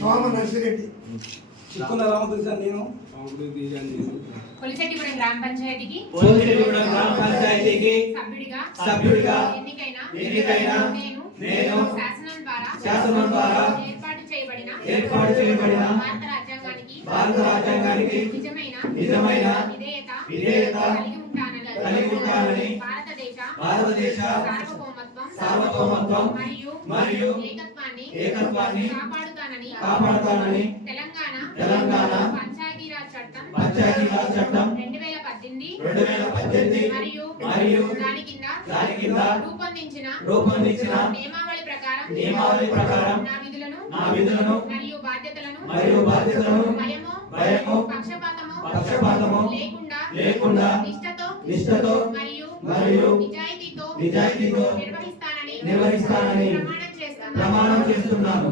సోమ నర్సిరెడ్డి చిక్కుల రామకృష్ణ నేను కొలిశెట్టిగూడెం గ్రామ పంచాయతీకి సభ్యుడిగా ఎన్నికైన నేను శాసనం ద్వారా ఏర్పాటు చేయబడిన భారత రాజ్యాంగానికి నిజమైన విధేయత కలిగి ఉంటానని భారతదేశ సార్వభౌమత్వం మరియు ఏకత్వాన్ని కాపాడుతానని తెలంగాణ పంచాయతీరాజ్ చట్టం 2018 మరియు దాని కింద రూపొందించిన నియమావళి ప్రకారం నా విధులను మరియు బాధ్యతలను భయము పక్షపాతము లేకుండా నిష్ఠతో మరియు నిజాయితీతో నిర్వహిస్తానని ప్రమాణం చేస్తున్నాను.